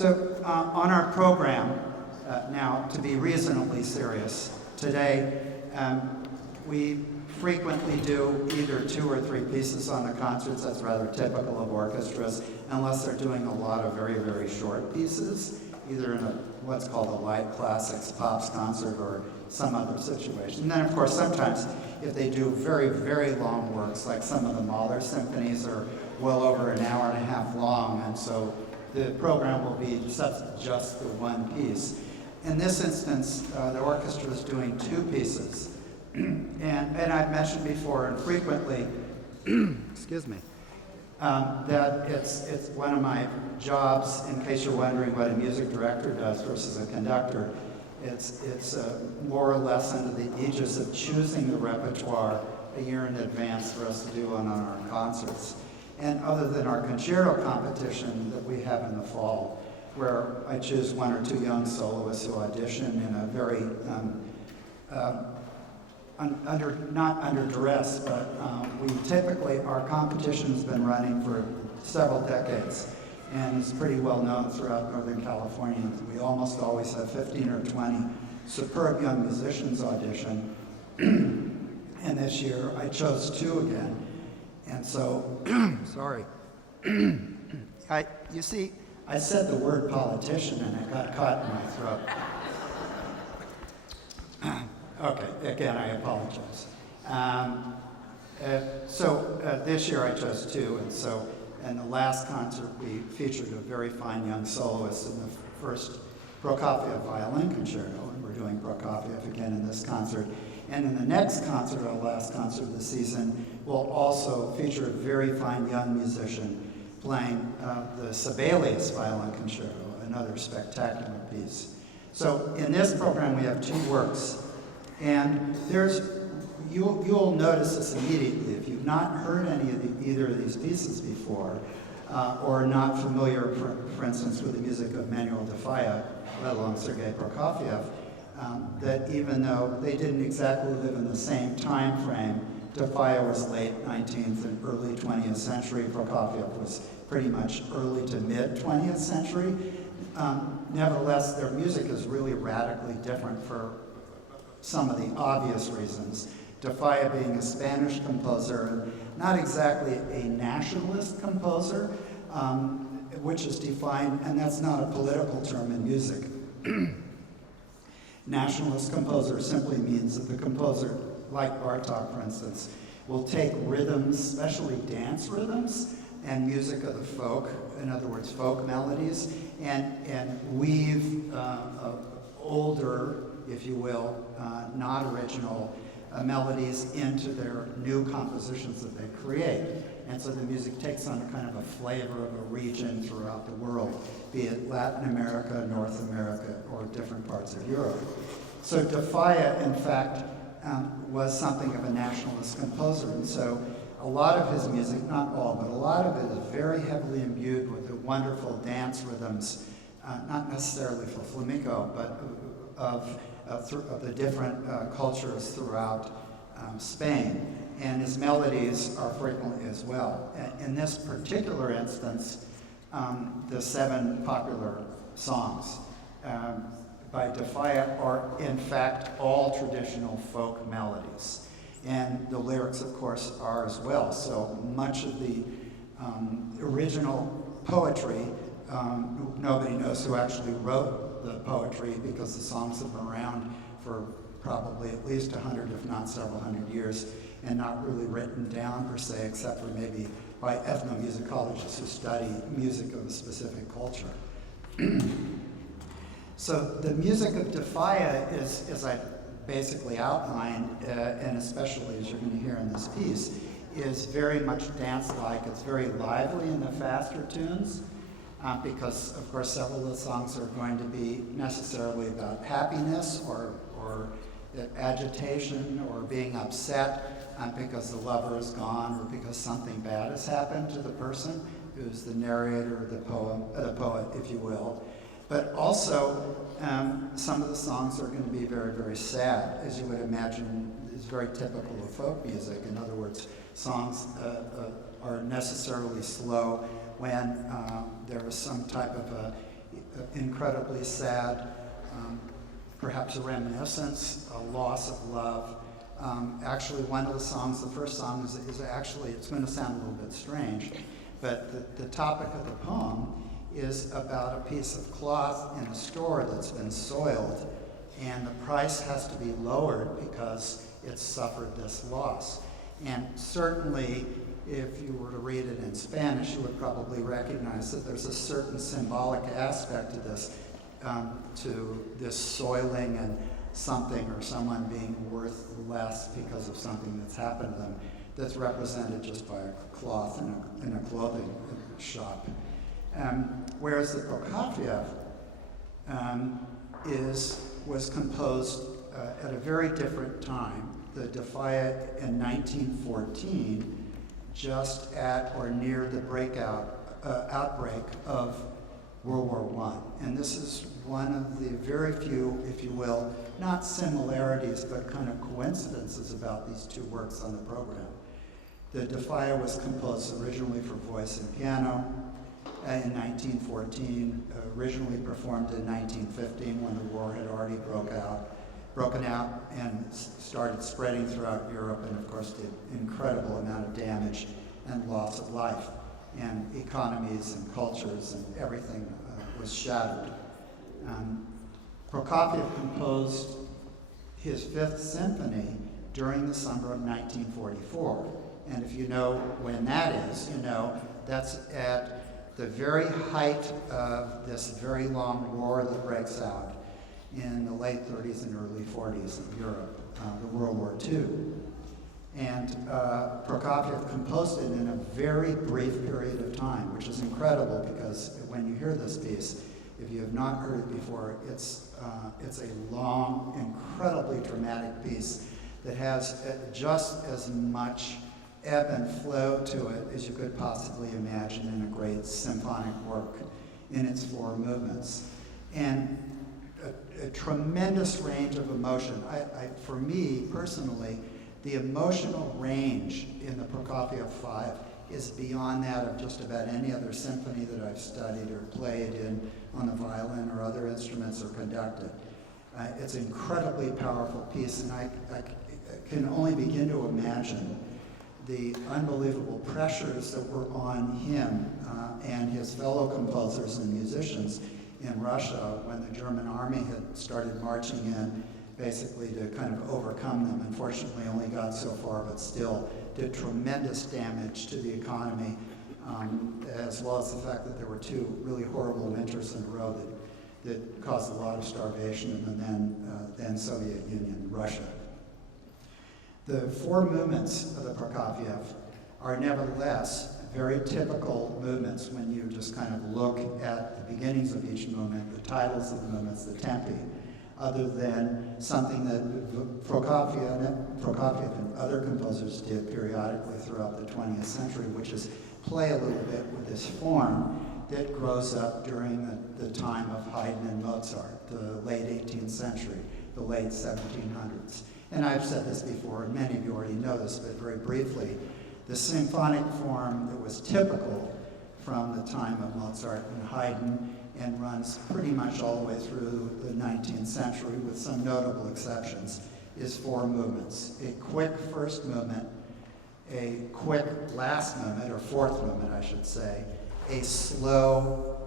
So on our program, now to be reasonably serious, today we frequently do either 2 or 3 pieces on the concerts. That's rather typical of orchestras, unless they're doing a lot of very, very short pieces, either in what's called a light classics pops concert or some other situation. And then, of course, sometimes if they do very, very long works, like some of the Mahler symphonies are well over an hour and a half long, and so the program will be just the one piece. In this instance, the orchestra is doing 2 pieces. And I've mentioned before and frequently, excuse me, that it's one of my jobs, in case you're wondering what a music director does versus a conductor. It's more or less under the aegis of choosing the repertoire a year in advance for us to do on our concerts. And other than our concerto competition that we have in the fall, where I choose 1 or 2 young soloists who audition in a very, not under duress, but we typically, our competition's been running for several decades and is pretty well known throughout Northern California. We almost always have 15 or 20 superb young musicians audition. And this year I chose 2 again. And so, sorry. You see, I said the word politician and it got caught in my throat. Okay, again, I apologize. This year I chose 2, and so in the last concert we featured a very fine young soloist in the first Prokofiev Violin Concerto, and we're doing Prokofiev again in this concert. And in the next concert, our last concert of the season, we'll also feature a very fine young musician playing the Sibelius Violin Concerto, another spectacular piece. So in this program we have 2 works, and you'll notice this immediately if you've not heard either of these pieces before, or not familiar, for instance, with the music of Manuel de Falla, let alone Sergei Prokofiev, that even though they didn't exactly live in the same time frame, de Falla was late 19th and early 20th century, Prokofiev was pretty much early to mid 20th century. Nevertheless, their music is really radically different for some of the obvious reasons. De Falla being a Spanish composer, and not exactly a nationalist composer, which is defined, and that's not a political term in music. Nationalist composer simply means that the composer, like Bartok for instance, will take rhythms, especially dance rhythms, and music of the folk, in other words, folk melodies, and weave older, if you will, not original melodies into their new compositions that they create. And so the music takes on a kind of a flavor of a region throughout the world, be it Latin America, North America, or different parts of Europe. So de Falla, in fact, was something of a nationalist composer, and so a lot of his music, not all, but a lot of it is very heavily imbued with the wonderful dance rhythms, not necessarily for flamenco, but of the different cultures throughout Spain. And his melodies are frequently as well. In this particular instance, the 7 popular songs by de Falla are in fact all traditional folk melodies. And the lyrics, of course, are as well. So much of the original poetry, nobody knows who actually wrote the poetry because the songs have been around for probably at least 100, if not several hundred years, and not really written down per se, except for maybe by ethnomusicologists who study music of a specific culture. So the music of de Falla is, as I basically outlined, and especially as you're going to hear in this piece, is very much dance-like. It's very lively in the faster tunes, because of course several of the songs are going to be necessarily about happiness or agitation or being upset because the lover is gone or because something bad has happened to the person who's the narrator, the poet, if you will. But also, some of the songs are going to be very, very sad, as you would imagine is very typical of folk music. In other words, songs are necessarily slow when there is some type of incredibly sad, perhaps a reminiscence, a loss of love. Actually, one of the songs, the first song, is actually, it's going to sound a little bit strange, but the topic of the poem is about a piece of cloth in a store that's been soiled, and the price has to be lowered because it's suffered this loss. And certainly, if you were to read it in Spanish, you would probably recognize that there's a certain symbolic aspect to this soiling and something or someone being worth less because of something that's happened to them, that's represented just by a cloth in a clothing shop. Whereas the Prokofiev was composed at a very different time. The Defia in 1914, just at or near the outbreak of World War I. And this is one of the very few, if you will, not similarities, but kind of coincidences about these two works on the program. The Defia was composed originally for voice and piano in 1914, originally performed in 1915 when the war had already broken out and started spreading throughout Europe, and of course did incredible amount of damage and loss of life, and economies and cultures and everything was shattered. Prokofiev composed his Fifth Symphony during the summer of 1944, and if you know when that is, you know that's at the very height of this very long war that breaks out in the late 30s and early 40s in Europe, the World War II. And Prokofiev composed it in a very brief period of time, which is incredible because when you hear this piece, if you have not heard it before, it's a long, incredibly dramatic piece that has just as much ebb and flow to it as you could possibly imagine in a great symphonic work in its 4 movements. And a tremendous range of emotion. For me, personally, the emotional range in the Prokofiev 5 is beyond that of just about any other symphony that I've studied or played on the violin or other instruments or conducted. It's an incredibly powerful piece, and I can only begin to imagine the unbelievable pressures that were on him and his fellow composers and musicians in Russia when the German army had started marching in, basically to kind of overcome them. Unfortunately, only got so far, but still did tremendous damage to the economy, as well as the fact that there were 2 really horrible winters in a row that caused a lot of starvation in the then Soviet Union, Russia. The 4 movements of the Prokofiev are nevertheless very typical movements when you just kind of look at the beginnings of each movement, the titles of the movements, the tempi, other than something that Prokofiev and other composers did periodically throughout the 20th century, which is play a little bit with this form that grows up during the time of Haydn and Mozart, the late 18th century, the late 1700s. And I've said this before, and many of you already know this, but very briefly, the symphonic form that was typical from the time of Mozart and Haydn and runs pretty much all the way through the 19th century, with some notable exceptions, is 4 movements. A quick first movement, a quick last movement, or fourth movement, I should say, a slow,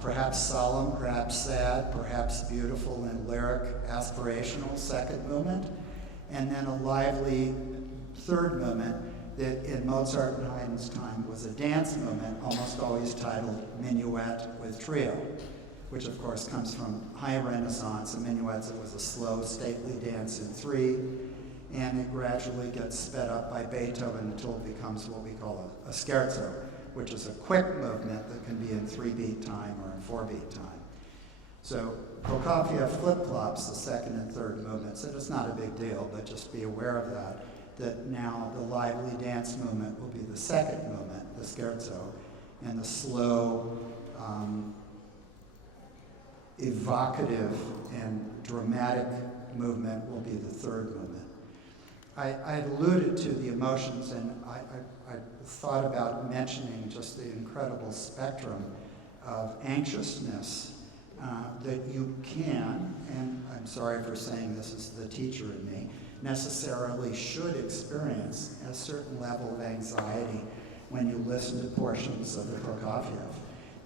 perhaps solemn, perhaps sad, perhaps beautiful and lyric, aspirational second movement, and then a lively third movement that in Mozart and Haydn's time was a dance movement, almost always titled Minuet with Trio, which of course comes from high Renaissance. A minuet was a slow, stately dance in 3, and it gradually gets sped up by Beethoven until it becomes what we call a scherzo, which is a quick movement that can be in 3-beat time or in 4-beat time. So Prokofiev flip-flops the second and third movements, and it's not a big deal, but just be aware of that now the lively dance movement will be the second movement, the scherzo, and the slow, evocative and dramatic movement will be the third movement. I alluded to the emotions, and I thought about mentioning just the incredible spectrum of anxiousness that you can, and I'm sorry for saying this is the teacher in me, necessarily should experience a certain level of anxiety when you listen to portions of the Prokofiev,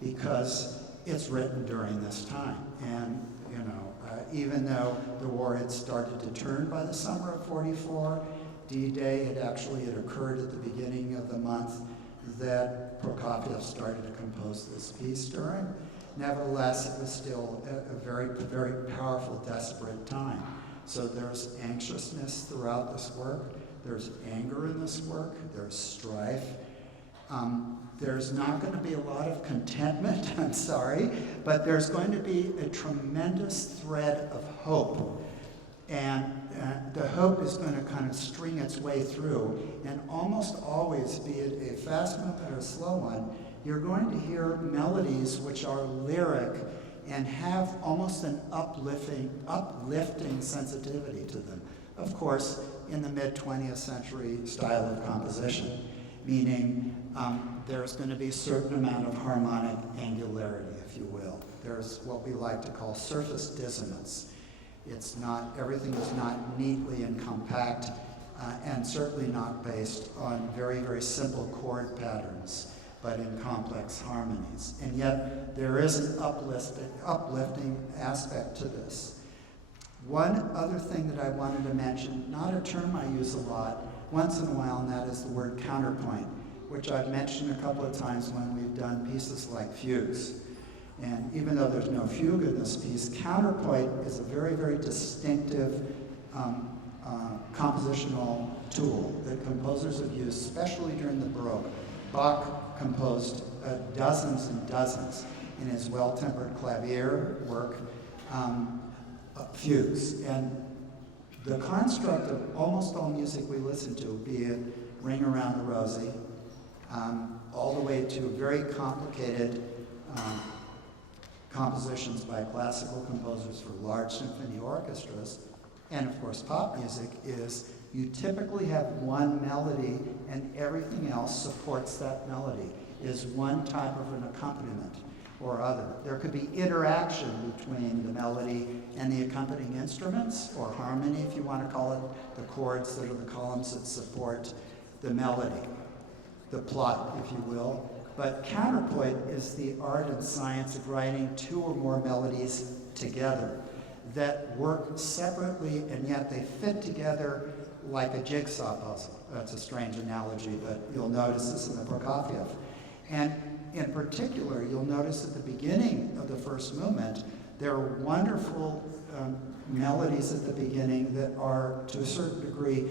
because it's written during this time. And, you know, even though the war had started to turn by the summer of '44, D-Day had occurred at the beginning of the month that Prokofiev started to compose this piece during. Nevertheless, it was still a very, very powerful, desperate time. So there's anxiousness throughout this work. There's anger in this work. There's strife. There's not going to be a lot of contentment, I'm sorry, but there's going to be a tremendous thread of hope. And the hope is going to kind of string its way through. And almost always, be it a fast movement or a slow one, you're going to hear melodies which are lyric and have almost an uplifting sensitivity to them. Of course, in the mid-20th century style of composition, meaning there's going to be a certain amount of harmonic angularity, if you will. There's what we like to call surface dissonance. It's not, everything is not neatly and compact, and certainly not based on very, very simple chord patterns, but in complex harmonies. And yet, there is an uplifting aspect to this. One other thing that I wanted to mention, not a term I use a lot, once in a while, and that is the word counterpoint, which I've mentioned a couple of times when we've done pieces like fugues. And even though there's no fugue in this piece, counterpoint is a very, very distinctive compositional tool that composers have used, especially during the Baroque. Bach composed dozens and dozens in his well-tempered clavier work, fugues. And the construct of almost all music we listen to, be it Ring Around the Rosie, all the way to very complicated compositions by classical composers for large symphony orchestras, and of course pop music, is you typically have one melody and everything else supports that melody, is one type of an accompaniment or other. There could be interaction between the melody and the accompanying instruments, or harmony if you want to call it, the chords that are the columns that support the melody, the plot, if you will. But counterpoint is the art and science of writing two or more melodies together that work separately and yet they fit together like a jigsaw puzzle. That's a strange analogy, but you'll notice this in the Prokofiev. And in particular, you'll notice at the beginning of the first movement, there are wonderful melodies at the beginning that are, to a certain degree,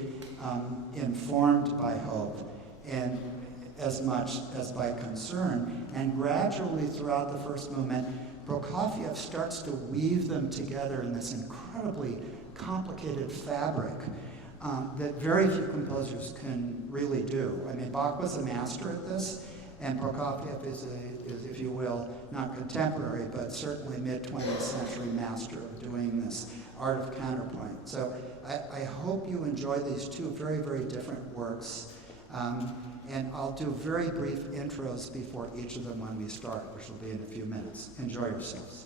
informed by hope, and as much as by concern. And gradually throughout the first movement, Prokofiev starts to weave them together in this incredibly complicated fabric that very few composers can really do. I mean, Bach was a master at this, and Prokofiev is, if you will, not contemporary, but certainly mid-20th century master of doing this art of counterpoint. So I hope you enjoy these two very, very different works. And I'll do very brief intros before each of them when we start, which will be in a few minutes. Enjoy yourselves.